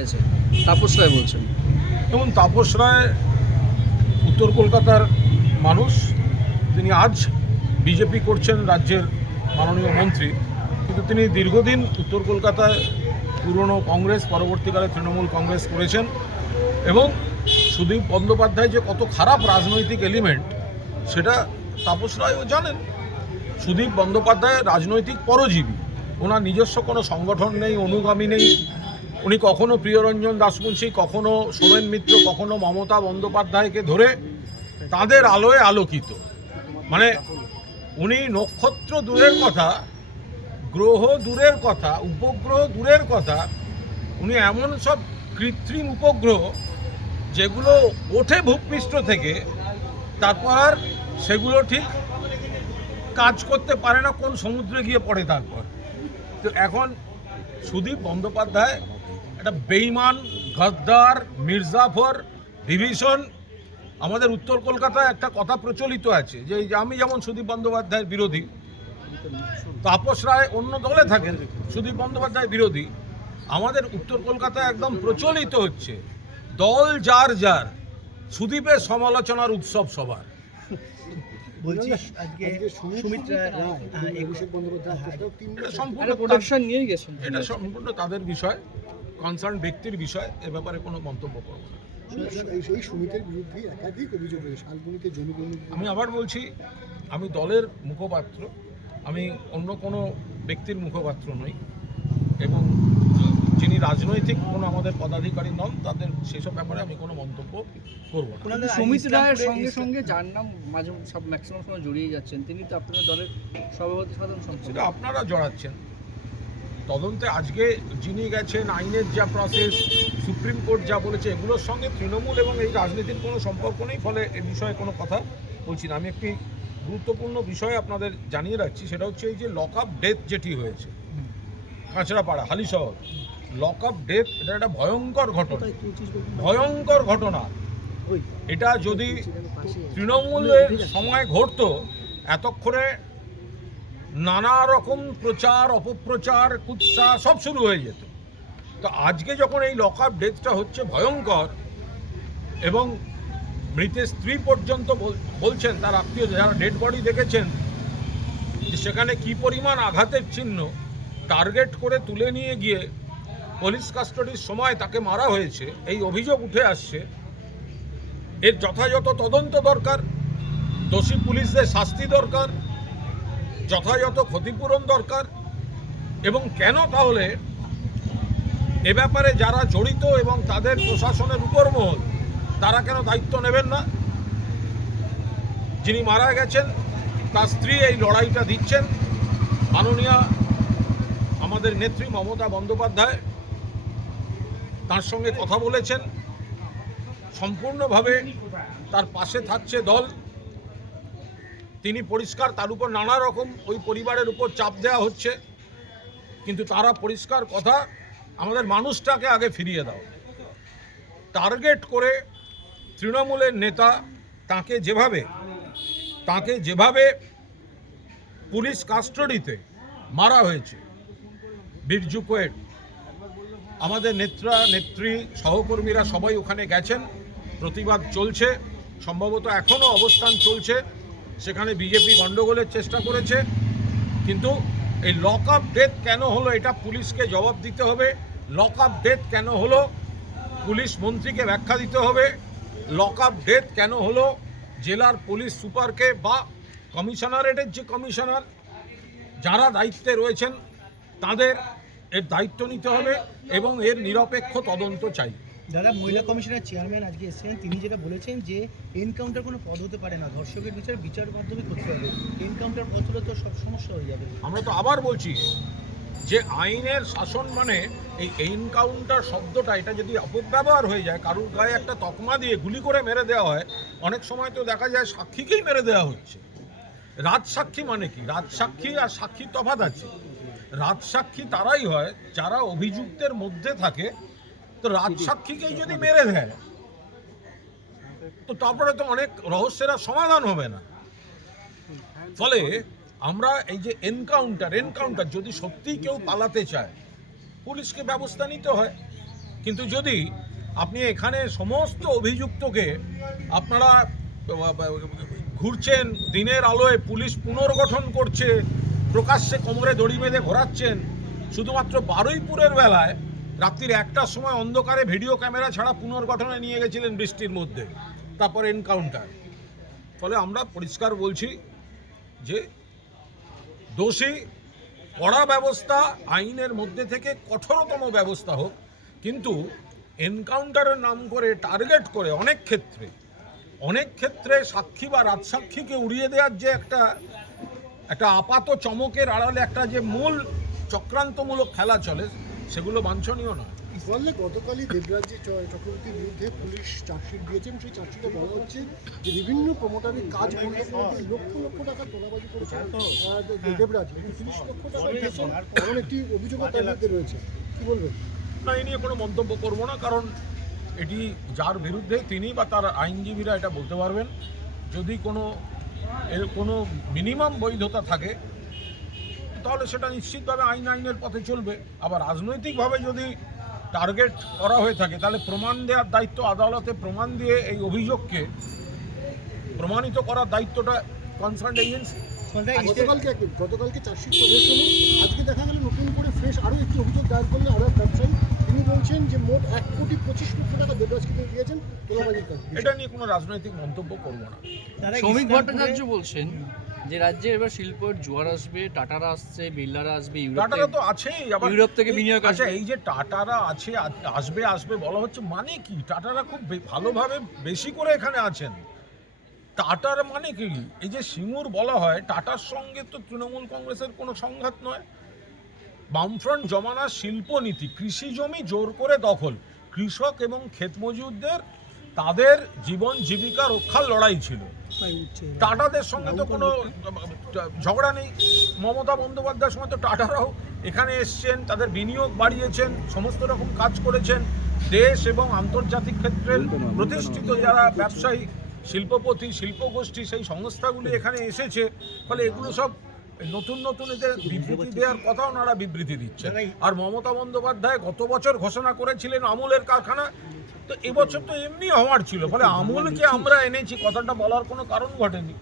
গেছে। তাপস রায় বলছেন। এবং তাপস রায় উত্তর কলকাতার মানুষ, তিনি আজ বিজেপি করছেন, রাজ্যের মাননীয় মন্ত্রী, কিন্তু তিনি দীর্ঘদিন উত্তর কলকাতায় পুরনো কংগ্রেস, পরবর্তীকালে তৃণমূল কংগ্রেস করেছেন। এবং সুদীপ বন্দ্যোপাধ্যায় যে কত খারাপ রাজনৈতিক এলিমেন্ট সেটা তাপস রায়ও জানেন। সুদীপ বন্দ্যোপাধ্যায় রাজনৈতিক পরজীবী, ওনার নিজস্ব কোনো সংগঠন নেই, অনুগামী নেই। উনি কখনো প্রিয়রঞ্জন দাসমুন্সী, কখনো সোমেন মিত্র, কখনো মমতা বন্দ্যোপাধ্যায়কে ধরে তাদের আলোয় আলোকিত। মানে উনি নক্ষত্র দূরের কথা, গ্রহ দূরের কথা, উপগ্রহ দূরের কথা, উনি এমন সব কৃত্রিম উপগ্রহ যেগুলো ওঠে ভূপৃষ্ঠ থেকে, তারপর আর সেগুলো ঠিক কাজ করতে পারে না, কোন সমুদ্রে গিয়ে পড়ে। তারপর তো এখন সুদীপ বন্দ্যোপাধ্যায় একটা বেঈমান, গদ্দার, মির্জাফর, বিভীষণ। আমাদের উত্তর কলকাতায় একটা কথা প্রচলিত আছে যে আমি যেমন সুদীপ বন্দ্যোপাধ্যায়ের বিরোধী, তাপস রায় অন্য দলে থাকেন, সুদীপ বন্দ্যোপাধ্যায় বিরোধী। আমাদের উত্তর কলকাতায় একদম প্রচলিত হচ্ছে দল যার যার, সুদীপের সমালোচনার উৎসব সবার। বলছি আজকে সুমিত্রা এটা সম্পূর্ণ প্রোডাকশন নিয়ে গেছেন। এটা সম্পূর্ণ তাদের বিষয়, কনসার্ন ব্যক্তির বিষয়, এ ব্যাপারে কোনো মন্তব্য করব না। এই সুমিতের বিরুদ্ধে একাধিক অভিযোগ রয়েছে, শালবনীতে জমি দুর্নীতি। আমি আবার বলছি, আমি দলের মুখপাত্র, আমি অন্য কোনো ব্যক্তির মুখপাত্র নই। এবং যিনি রাজনৈতিক কোনো আমাদের পদাধিকারী নন, তাদের সেসব ব্যাপারে আমি কোনো মন্তব্য করব না। কিন্তু সুমিত রায়ের সঙ্গে সঙ্গে যার নাম মাঝে সব ম্যাক্সিমাম সময় জড়িয়ে যাচ্ছেন, তিনি তো আপনাদের দলের সভাপতি সাধারণ সম্পাদক। সেটা আপনারা জড়াচ্ছেন তদন্তে। আজকে যিনি গেছেন, আইনের যা প্রসেস, সুপ্রিম কোর্ট যা বলেছে, এগুলোর সঙ্গে তৃণমূল এবং এই রাজনীতির কোনো সম্পর্ক নেই। ফলে এ বিষয়ে কোনো কথা বলছি না। আমি একটি গুরুত্বপূর্ণ বিষয় আপনাদের জানিয়ে রাখছি, সেটা হচ্ছে এই যে লক আপ ডেথ যেটি হয়েছে Kanchrapara, Halisahar, lock up death, এটা একটা ভয়ঙ্কর ঘটনা, ভয়ঙ্কর ঘটনা। এটা যদি তৃণমূলের সময় ঘটতো, এতক্ষণে নানা রকম প্রচার, অপপ্রচার, কুৎসা সব শুরু হয়ে যেত। তো আজকে যখন এই লক আপ ডেথটা হচ্ছে ভয়ঙ্কর, এবং মৃতের স্ত্রী পর্যন্ত বলছেন, তার আত্মীয় যারা ডেড বডি দেখেছেন, যে সেখানে কি পরিমাণ আঘাতের চিহ্ন, টার্গেট করে তুলে নিয়ে গিয়ে পুলিশ কাস্টডির সময় তাকে মারা হয়েছে, এই অভিযোগ উঠে আসছে। এর যথাযথ তদন্ত দরকার, দোষী পুলিশদের শাস্তি দরকার, যথাযথ ক্ষতিপূরণ দরকার। এবং কেন তাহলে এ ব্যাপারে যারা জড়িত এবং তাদের প্রশাসনের উপর মহল, তারা কেন দায়িত্ব নেবেন না? যিনি মারা গেছেন তার স্ত্রী এই লড়াইটা দিচ্ছেন। মাননীয়া আমাদের নেত্রী মমতা বন্দ্যোপাধ্যায় তার সঙ্গে কথা বলেছেন, সম্পূর্ণভাবে তার পাশে থাকছে দল। তিনি পরিষ্কার, তার উপর নানা রকম ওই পরিবারের উপর চাপ দেওয়া হচ্ছে, কিন্তু তারা পরিষ্কার কথা, আমাদের মানুষটাকে আগে ফিরিয়ে দাও। টার্গেট করে তৃণমূলের নেতা তাকে যেভাবে পুলিশ কাস্টডিতে মারা হয়েছে, বিরজু কোয়েট, আমাদের নেত্রী, সহকর্মীরা সবাই ওখানে গেছেন, প্রতিবাদ চলছে, সম্ভবত এখনও অবস্থান চলছে। সেখানে বিজেপি গণ্ডগোলের চেষ্টা করেছে, কিন্তু এই লক আপ ডেথ কেন হলো, এটা পুলিশকে জবাব দিতে হবে। লক আপ ডেথ কেন হলো, পুলিশ মন্ত্রীকে ব্যাখ্যা দিতে হবে। লক আপ ডেথ কেন হলো, জেলার পুলিশ সুপারকে বা কমিশনারেটের যে কমিশনার, যারা দায়িত্বে রয়েছেন, তাদের এর দায়িত্ব নিতে হবে এবং এর নিরপেক্ষ তদন্ত চাই। যারা মহিলা কমিশনের চেয়ারম্যান আজকে এসেছেন, তিনি যেটা বলেছেন যে এনকাউন্টার কোনো পদ হতে পারে না, ধর্ষকের বিচার মাধ্যমে করতে হবে। এনকাউন্টার পদ হলে তো সব সমস্যা হয়ে যাবে। আমরা তো আবার বলছি যে আইনের শাসন মানে এই এনকাউন্টার শব্দটা, এটা যদি অপব্যবহার হয়ে যায়, কারুর গায়ে একটা তকমা দিয়ে গুলি করে মেরে দেওয়া হয়, অনেক সময় তো দেখা যায় সাক্ষীকেই মেরে দেওয়া হচ্ছে। রাজসাক্ষী মানে কি? রাজসাক্ষী আর সাক্ষী তফাৎ আছে। রাজসাক্ষী তারাই হয় যারা অভিযুক্তের মধ্যে থাকে। তো রাজসাক্ষীকেই যদি মেরে দেয়, তো তারপরে তো অনেক রহস্যের সমাধান হবে না। ফলে আমরা এই যে এনকাউন্টার যদি সত্যিই কেউ পালাতে চায়, পুলিশকে ব্যবস্থা নিতে হয়। কিন্তু যদি আপনি এখানে সমস্ত অভিযুক্তকে আপনারা ঘুরছেন, দিনের আলোয় পুলিশ পুনর্গঠন করছে, প্রকাশ্যে কোমরে দড়ি বেঁধে ঘোরাচ্ছেন, শুধুমাত্র বারুইপুরের বেলায় রাত্রির 1টার সময় অন্ধকারে ভিডিও ক্যামেরা ছাড়া পুনর্গঠনে নিয়ে গেছিলেন বৃষ্টির মধ্যে, তারপর এনকাউন্টার। ফলে আমরা পরিষ্কার বলছি যে দোষী কড়া ব্যবস্থা, আইনের মধ্যে থেকে কঠোরতম ব্যবস্থা হোক, কিন্তু এনকাউন্টারের নাম করে টার্গেট করে অনেক ক্ষেত্রে সাক্ষী বা রাজসাক্ষীকে উড়িয়ে দেওয়ার যে একটা আপাত চমকের আড়ালে একটা যে মূল চক্রান্তমূলক খেলা চলে, সেগুলো বাঞ্ছনীয় নয়। বললে গতকালই দেবরাজ্যে চক্রবর্তীর বিরুদ্ধে পুলিশ চার্জশিট দিয়েছেন। সেই চার্জশিটে বলা হচ্ছে যে বিভিন্ন প্রমোটারের কাজ বন্ধ করে লক্ষ লক্ষ টাকা তোলাবাজি করেছে দেবরাজ, 30 লক্ষ টাকা দিয়েছেন, এমন একটি অভিযোগ তার বিরুদ্ধে রয়েছে। কি বলবেন? না, এই নিয়ে কোনো মন্তব্য করব না, কারণ এটি যার বিরুদ্ধে তিনি বা তার আইনজীবীরা এটা বলতে পারবেন। যদি এর কোনো মিনিমাম বৈধতা থাকে তাহলে সেটা নিশ্চিতভাবে আইনের পথে চলবে। আবার রাজনৈতিকভাবে যদি টার্গেট করা হয়ে থাকে তাহলে প্রমাণ দেওয়ার দায়িত্ব আদালতে, প্রমাণ দিয়ে এই অভিযোগকে প্রমাণিত করার দায়িত্বটা কনসার্ন এজেন্সি। গতকালকে চার্জশিট শেষ হলো, আজকে দেখা গেল নতুন করে ফ্রেশ আরও একটি অভিযোগ দায়ের করলেন আরও এক ব্যবসায়ী। তিনি বলছেন যে মোট 1,25,00,000 টাকা দেবরাজকে দিয়েছেন তোলাবাজির কাজ। এটা নিয়ে কোনো রাজনৈতিক মন্তব্য করব না। শ্রমিক ভট্টাচার্য বলছেন যে রাজ্যে এবার শিল্পের জোয়ার আসবে, টাটারা আসছে, বিড়লারা আসবে, টাটারা তো আছেই, আবার ইউরোপ থেকে বিনিয়োগ আসবে। এই যে টাটারা আছে, আসবে বলা হচ্ছে, মানে কি? টাটারা খুব ভালোভাবে বেশি করে এখানে আছেন। টাটার মানে কি? এই যে সিঙ্গুর বলা হয়, টাটার সঙ্গে তো তৃণমূল কংগ্রেসের কোনো সংঘাত নয়। বামফ্রন্ট জমানার শিল্পনীতি, কৃষি জমি জোর করে দখল, কৃষক এবং ক্ষেতমজুরদের তাদের জীবন জীবিকা রক্ষার লড়াই ছিল। টাটাদের সঙ্গে তো কোনো ঝগড়া নেই। মমতা বন্দ্যোপাধ্যায়ের সময় তো টাটারাও এখানে এসছেন, তাদের বিনিয়োগ বাড়িয়েছেন, সমস্ত রকম কাজ করেছেন। দেশ এবং আন্তর্জাতিক ক্ষেত্রের প্রতিষ্ঠিত যারা ব্যবসায়ী, শিল্পপতি, শিল্পগোষ্ঠী, সেই সংস্থাগুলি এখানে এসেছে। ফলে এগুলো সব নতুন এদের বিবৃতি দেওয়ার কথা ওনারা বিবৃতি দিচ্ছেন। আর মমতা বন্দ্যোপাধ্যায় গত বছর ঘোষণা করেছিলেন আমুলের কারখানা, তো এবছর তো এমনি হওয়ার ছিল। ফলে আমুলকে আমরা এনেছি, কথাটা বলার কোনো কারণ ঘটেনি।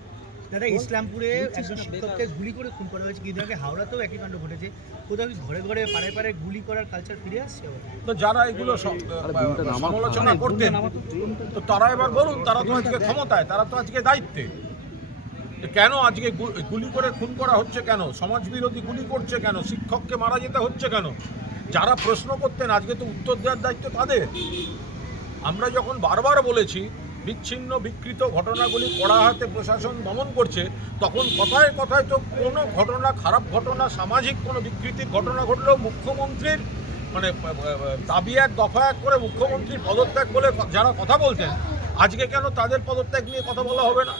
দাদা, ইসলামপুরে একজন শিক্ষককে গুলি করে খুন করা হয়েছে, কিছুদিন আগে হাওড়াতেও একই কাণ্ড ঘটেছে। কোথাও ঘরে ঘরে পাড়ায় গুলি করার কালচার ফিরে আসছে। তো যারা এগুলো সমালোচনা করতেন, তো তারা এবার বলুন, তারা তো আজকে ক্ষমতায়, তারা তো আজকে দায়িত্বে। কেন আজকে গুলি করে খুন করা হচ্ছে? কেন সমাজবিরোধী গুলি করছে? কেন শিক্ষককে মারা যেতে হচ্ছে? কেন? যারা প্রশ্ন করতেন আজকে তো উত্তর দেওয়ার দায়িত্ব তাদের। আমরা যখন বারবার বলেছি বিচ্ছিন্ন বিকৃত ঘটনাগুলি কড়া হাতে প্রশাসন দমন করছে, তখন কথায় কথায় তো কোনো ঘটনা, খারাপ ঘটনা, সামাজিক কোনো বিকৃতির ঘটনা ঘটলেও মুখ্যমন্ত্রীর মানে দাবি এক দফা এক করে মুখ্যমন্ত্রীর পদত্যাগ বলে যারা কথা বলতেন, আজকে কেন তাদের পদত্যাগ নিয়ে কথা বলা হবে না?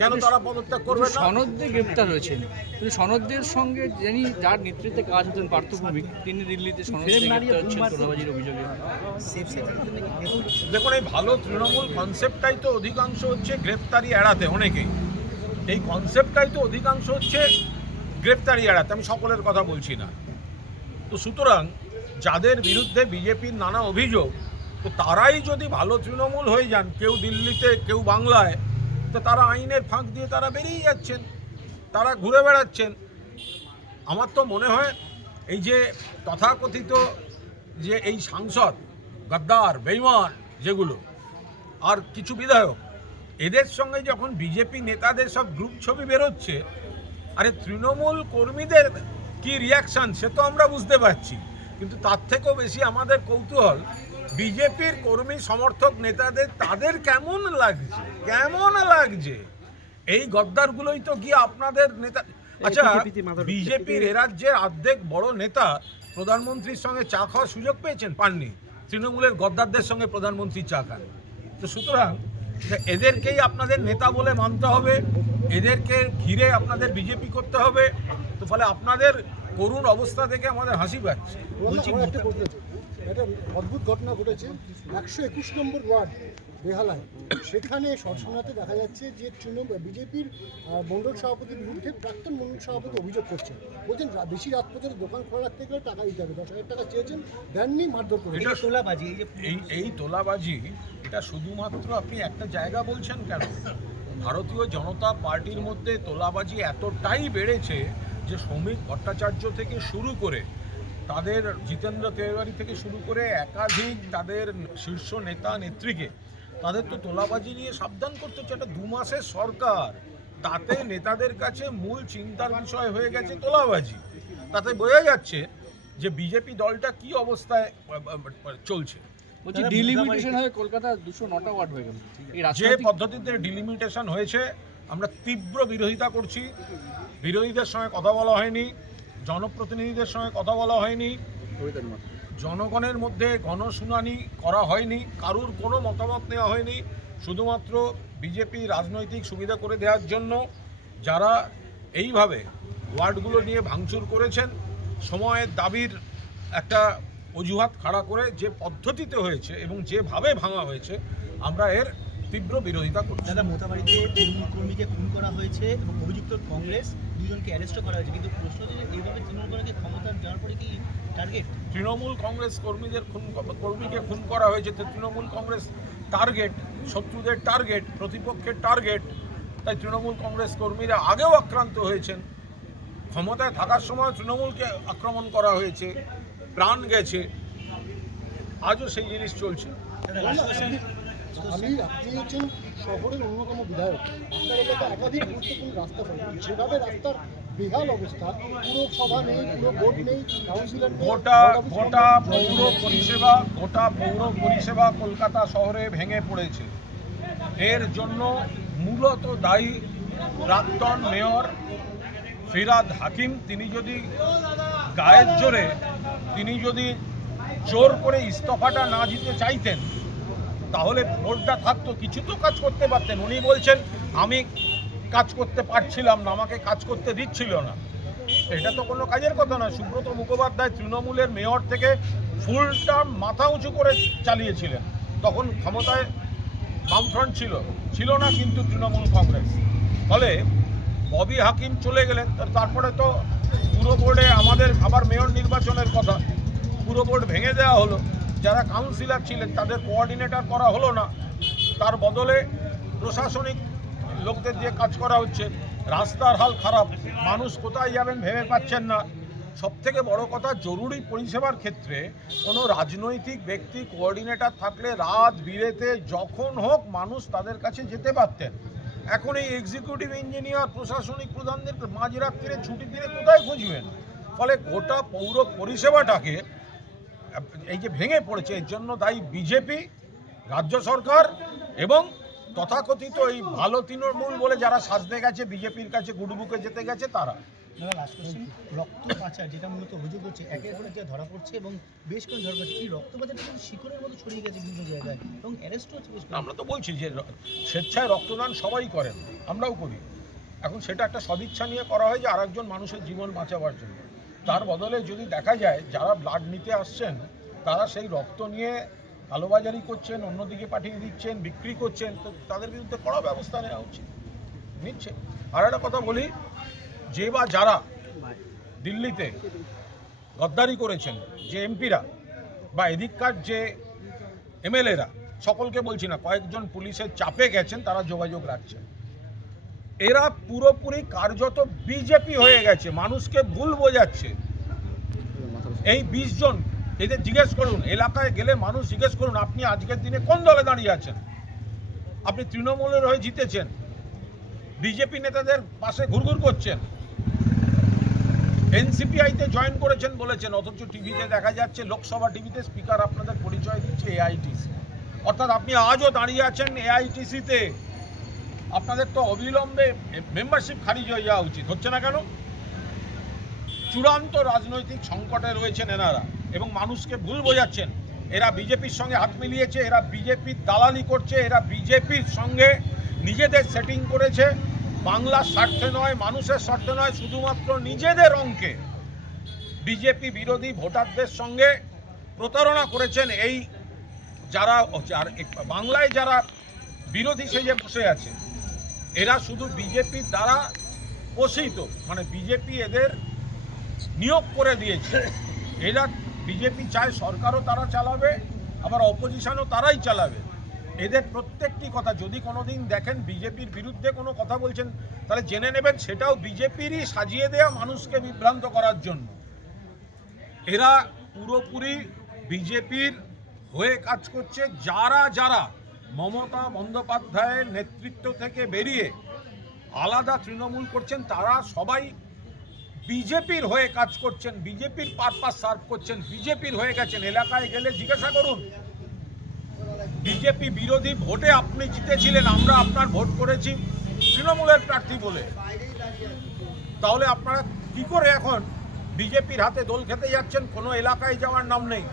কেন তারা পদত্যাগ করবে না? সনদে গ্রেপ্তার হয়েছেন, কিন্তু সনদের সঙ্গে যিনি যার নেতৃত্বে কাজ হতেন পার্থভূমিক, তিনি দিল্লিতে সনদে গ্রেপ্তার হচ্ছেন তোলাবাজির অভিযোগে। দেখুন, এই ভালো তৃণমূল কনসেপ্টটাই তো অধিকাংশ হচ্ছে গ্রেপ্তারি এড়াতে। অনেকেই এই কনসেপ্টটাই তো অধিকাংশ হচ্ছে গ্রেপ্তারি এড়াতে। আমি সকলের কথা বলছি না। তো সুতরাং যাদের বিরুদ্ধে বিজেপির নানা অভিযোগ, তো তারাই যদি ভালো তৃণমূল হয়ে যান, কেউ দিল্লিতে, কেউ বাংলায়, তো তারা আইনের ফাঁক দিয়ে তারা বেরিয়ে যাচ্ছেন, তারা ঘুরে বেড়াচ্ছেন। আমার তো মনে হয় এই যে তথাকথিত যে এই সাংসদ গদ্দার, বেঈমান যেগুলো, আর কিছু বিধায়ক, এদের সঙ্গে যখন বিজেপি নেতাদের সব গ্রুপ ছবি বেরোচ্ছে, আরে তৃণমূল কর্মীদের কি রিয়াকশান সে তো আমরা বুঝতে পারছি, কিন্তু তার থেকেও বেশি আমাদের কৌতূহল বিজেপির কর্মী সমর্থক নেতাদের, তাদের কেমন লাগছে। এই গদ্দারগুলোই তো গিয়ে আপনাদের নেতা। আচ্ছা, বিজেপির এ রাজ্যের অর্ধেক বড় নেতা প্রধানমন্ত্রীর সঙ্গে চা খাওয়ার সুযোগ পেয়েছেন? পাননি। তৃণমূলের গদ্দারদের সঙ্গে প্রধানমন্ত্রী চা খান। তো সুতরাং এদেরকেই আপনাদের নেতা বলে মানতে হবে, এদেরকে ঘিরে আপনাদের বিজেপি করতে হবে। তো ফলে আপনাদের করুণ অবস্থা থেকে আমাদের হাসি পাচ্ছে। বলছি একটা অদ্ভুত ঘটনা ঘটেছে 121 নম্বর ওয়ার্ড বেহালায়। সেখানে সরসনাতে দেখা যাচ্ছে যে বিজেপির মণ্ডল সভাপতির বিরুদ্ধে প্রাক্তন মণ্ডল সভাপতি অভিযোগ করছেন, বলছেন বেশি রাত পর্যন্ত দোকান খোলা রাখতে গেলে টাকা দিতে হবে, 10,000 টাকা চেয়েছেন, দেননি, মারধর করে। এটা তোলাবাজি, এই তোলাবাজি এটা শুধুমাত্র আপনি একটা জায়গা বলছেন কেন? ভারতীয় জনতা পার্টির মধ্যে তোলাবাজি এতটাই বেড়েছে যে শ্রমিক ভট্টাচার্য থেকে শুরু করে তাদের জিতেন্দ্র তেওয়ারি থেকে শুরু করে একাধিক তাদের শীর্ষ নেতা নেত্রীকে তাদের তো তোলাবাজি নিয়ে সাবধান করতে হচ্ছে। এটা 2 মাসের সরকার, তাতে নেতাদের কাছে মূল চিন্তার বিষয় হয়ে গেছে তোলাবাজি। তাতে বোঝা যাচ্ছে যে বিজেপি দলটা কি অবস্থায় চলছে। বলছি ডিলিমিটেশন হয়ে কলকাতা 209টা ওয়ার্ড হয়ে গেল। এই যে রাজনৈতিক পদ্ধতিতে ডিলিমিটেশন হয়েছে আমরা তীব্র বিরোধিতা করছি। বিরোধীদের সঙ্গে কথা বলা হয়নি, জনপ্রতিনিধিদের সঙ্গে কথা বলা হয়নি, জনগণের মধ্যে গণশুনানি করা হয়নি, কারুর কোনো মতামত নেওয়া হয়নি। শুধুমাত্র বিজেপি রাজনৈতিক সুবিধা করে দেওয়ার জন্য যারা এইভাবে ওয়ার্ডগুলো নিয়ে ভাঙচুর করেছেন, সময়ের দাবির একটা অজুহাত খাড়া করে যে পদ্ধতিতে হয়েছে এবং যেভাবে ভাঙা হয়েছে আমরা এর তীব্র বিরোধিতা করছি। দাদা, মোথাবাড়িতে তৃণমূল কর্মীকে খুন করা হয়েছে এবং অভিযুক্ত কংগ্রেস 2জনকে অ্যারেস্টও করা হয়েছে, কিন্তু প্রশ্ন হচ্ছে যে এইভাবে তৃণমূল কর্মীকে ক্ষমতা যাওয়ার পরে কি টার্গেট? তৃণমূল কংগ্রেস কর্মীকে খুন করা হয়েছে, তো তৃণমূল কংগ্রেস টার্গেট, শত্রুদের টার্গেট, প্রতিপক্ষের টার্গেট। তাই তৃণমূল কংগ্রেস কর্মীরা আগেও আক্রান্ত হয়েছেন। ক্ষমতায় থাকার সময় তৃণমূলকে আক্রমণ করা হয়েছে, প্রাণ গেছে, আজও সেই জিনিস চলছে। আপনি হচ্ছেন শহরের অন্যতম বিধায়ক, আপনার এলাকায় একাধিক গুরুত্বপূর্ণ রাস্তা পড়ে, যেভাবে রাস্তার বেহাল অবস্থা, পুরো সভা নেই, পুরো বোর্ড নেই, কাউন্সিলর নেই, গোটা পৌর পরিষেবা কলকাতা শহরে ভেঙে পড়েছে। এর জন্য মূলত দায়ী প্রাক্তন মেয়র ফিরহাদ হাকিম। তিনি যদি গায়ের জোরে, তিনি যদি জোর করে ইস্তফাটা না দিতে চাইতেন তাহলে বোর্ডটা থাকতো, কিছু তো কাজ করতে পারতেন। উনি বলছেন আমি কাজ করতে পারছিলাম না, আমাকে কাজ করতে দিচ্ছিল না। এটা তো কোনো কাজের কথা না। সুব্রত মুখোপাধ্যায় তৃণমূলের মেয়র থেকে ফুল টার্ম মাথা উঁচু করে চালিয়েছিলেন, তখন ক্ষমতায় বামফ্রন্ট ছিল না কিন্তু তৃণমূল কংগ্রেস। ফলে ববি হাকিম চলে গেলেন, তারপরে তো পুরো বোর্ডে আমাদের আবার মেয়র নির্বাচনের কথা, পুরো বোর্ড ভেঙে দেওয়া হলো। যারা কাউন্সিলর ছিলেন তাদের কোঅর্ডিনেটর করা হলো না, তার বদলে প্রশাসনিক লোকদের দিয়ে কাজ করা হচ্ছে। রাস্তার হাল খারাপ, মানুষ কোথায় যাবেন ভেবে পাচ্ছেন না। সবথেকে বড় কথা, জরুরি পরিষেবার ক্ষেত্রে কোনো রাজনৈতিক ব্যক্তি কোঅর্ডিনেটর থাকলে রাত বিরেতে যখন হোক মানুষ তাদের কাছে যেতে পারতেন। এখন এই এক্সিকিউটিভ ইঞ্জিনিয়ার, প্রশাসনিক প্রধানদের মাঝরাত্রিরে ছুটির দিনে কোথায় খুঁজবেন? ফলে গোটা পৌর পরিষেবাটাকে এই যে ভেঙে পড়েছে, এর জন্য দায়ী বিজেপি, রাজ্য সরকার এবং তথাকথিত এই ভালো তৃণমূল বলে যারা সাজতে গেছে, বিজেপির কাছে গুডবুকে যেতে গেছে তারা। রক্ত পাচার যেটা মূলত অভিযোগ হচ্ছে, একের পর এক ধরা পড়ছে এবং বেশ করে ধরা পড়ছে। এই রক্ত পাচারটা কিন্তু শিকড়ের মতো ছড়িয়ে গেছে বিভিন্ন জায়গায় এবং অ্যারেস্টও হচ্ছে। আমরা তো বলছি যে স্বেচ্ছায় রক্তদান সবাই করেন, আমরাও করি। এখন সেটা একটা সদিচ্ছা নিয়ে করা হয় যে আরেকজন মানুষের জীবন বাঁচাবার জন্য। তার বদলে যদি দেখা যায় যারা ব্লাড নিতে আসছেন তারা সেই রক্ত নিয়ে কালোবাজারি করছেন, অন্যদিকে পাঠিয়ে দিচ্ছেন, বিক্রি করছেন, তো তাদের বিরুদ্ধে কড়া ব্যবস্থা নেওয়া উচিত, নিচ্ছে। আর একটা কথা বলি, যে বা যারা দিল্লিতে গদ্দারি করেছেন, যে এমপিরা বা এদিককার যে এমএলএরা, সকলকে বলছি না, কয়েকজন পুলিশের চাপে গেছেন, তারা যোগাযোগ রাখছেন। এরা পুরোপুরি কার্যত বিজেপি হয়ে গেছে, মানুষকে ভুল বোঝাচ্ছে। এই 20 জন, এদের জিজ্ঞেস করুন, এলাকায় গেলে মানুষ জিজ্ঞেস করুন আপনি আজকের দিনে কোন দলে দাঁড়িয়ে আছেন। আপনি তৃণমূলের হয়ে জিতেছেন, বিজেপি নেতাদের পাশে ঘুরঘুর করছেন, এনসিপিআইতে জয়েন করেছেন বলেছেন, অথচ টিভিতে দেখা যাচ্ছে, লোকসভা টিভিতে স্পিকার আপনাদের পরিচয় দিচ্ছে এআইটিসি। অর্থাৎ আপনি আজও দাঁড়িয়ে আছেন এআইটিসিতে। আপনাদের তো অবিলম্বে মেম্বারশিপ খারিজ হয়ে যাওয়া উচিত, হচ্ছে না কেন? চূড়ান্ত রাজনৈতিক সংকটে রয়েছেন এনারা এবং মানুষকে ভুল বোঝাচ্ছেন। এরা বিজেপির সঙ্গে হাত মিলিয়েছে, এরা বিজেপির দালালি করছে, এরা বিজেপির সঙ্গে নিজেদের সেটিং করেছে। বাংলার স্বার্থে নয়, মানুষের স্বার্থে নয়, শুধুমাত্র নিজেদের অঙ্কে বিজেপি বিরোধী ভোটারদের সঙ্গে প্রতারণা করেছেন এই যারা বাংলায় যারা বিরোধী সেজে বসে আছে, এরা শুধু বিজেপির দ্বারা পোষিত, মানে বিজেপি এদের নিয়োগ করে দিয়েছে। এরা বিজেপি চায় সরকারও তারা চালাবে, আবার অপোজিশনও তারাই চালাবে। এদের প্রত্যেকটি কথা যদি কোনোদিন দেখেন বিজেপির বিরুদ্ধে কোনো কথা বলছেন, তাহলে জেনে নেবেন সেটাও বিজেপিরই সাজিয়ে দেওয়া, মানুষকে বিভ্রান্ত করার জন্য। এরা পুরোপুরি বিজেপির হয়ে কাজ করছে। যারা যারা মমতা বন্দ্যোপাধ্যায়ের নেতৃত্ব থেকে বেরিয়ে আলাদা তৃণমূল করছেন, তারা সবাই বিজেপির হয়ে কাজ করছেন, বিজেপির পারপাস সার্ভ করছেন, বিজেপির হয়ে গেছেন। এলাকায় গেলে জিজ্ঞাসা করুন, বিজেপি বিরোধী ভোটে আপনি জিতেছিলেন, আমরা আপনার ভোট করেছি তৃণমূলের প্রার্থী বলে, তাহলে আপনারা কি করে এখন বিজেপির হাতে দোল খেতে যাচ্ছেন? কোনো এলাকায় যাওয়ার নাম নেই,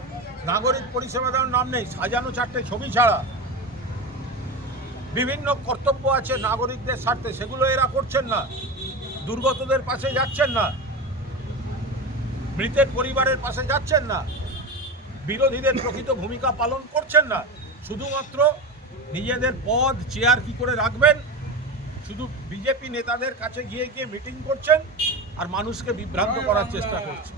নাগরিক পরিষেবা দেওয়ার নাম নেই, সাজানো চারটে ছবি ছাড়া। বিভিন্ন কর্তব্য আছে নাগরিকদের স্বার্থে, সেগুলো এরা করছেন না। দুর্গতদের পাশে যাচ্ছেন না, মৃতের পরিবারের পাশে যাচ্ছেন না, বিরোধীদের প্রকৃত ভূমিকা পালন করছেন না। শুধুমাত্র নিজেদের পদ চেয়ার কি করে রাখবেন, শুধু বিজেপি নেতাদের কাছে গিয়ে গিয়ে মিটিং করছেন আর মানুষকে বিভ্রান্ত করার চেষ্টা করছেন।